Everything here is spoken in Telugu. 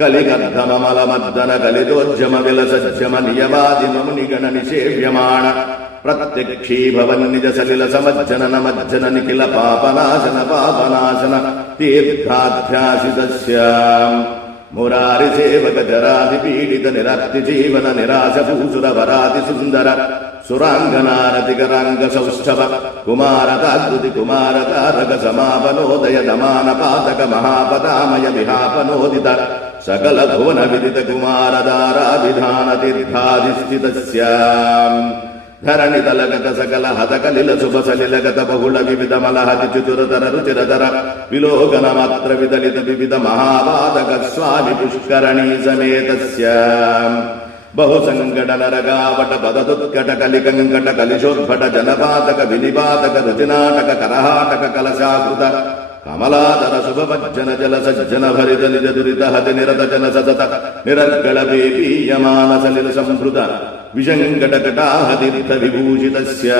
కలిగర్ధమమలమర్దన కలితోజ్జమ విలసజ్జమ నియమాదిమమునిగణ నిషేవ్యమాణ ప్రత్యక్షీభవన్ నిజ సలిల సమజ్జన నమజ్జన నిఖిల పాపనాశన పాపనాశన తీర్థాధ్యాసితస్య మురారి సేవక జరాది పీడిత నిరక్తి జీవన నిరాశ భూసుర వరాతి సుందర సురాంగనారతికరాంగ సౌష్ఠవ కుమారతాకృతి కుమారతారక సమాపనోదయ దమాన పాతక మహాపదామయ విహాపనోదిత సకల భువన విదిత కుమారదారా విధాన తీర్థాధిష్ఠితస్య ధరణి తలగత సకల హతకలిల శుభ సలిలగత బహుళ వివిధ మలహతి చతురతర రుచిరతర విలోకన మాత్ర విదలిత వివిధ మహాపాదక స్వామి పుష్కరణీ సమేతస్య బహు సంకట నరగావట పదదుత్కట కలికంకట కలిశోద్భట జనపాతక వినిపాతక రుచినాటక కరహాటక కలశాకృత కమలాదర శుభమజ్జన జల సజ్జన భరిత నిజ దురిత హతి నిరత జన సతత నిరర్గళ వేపీయమాన సలిల సంభృత విజంగట కటాహ తీర్థ విభూషితస్య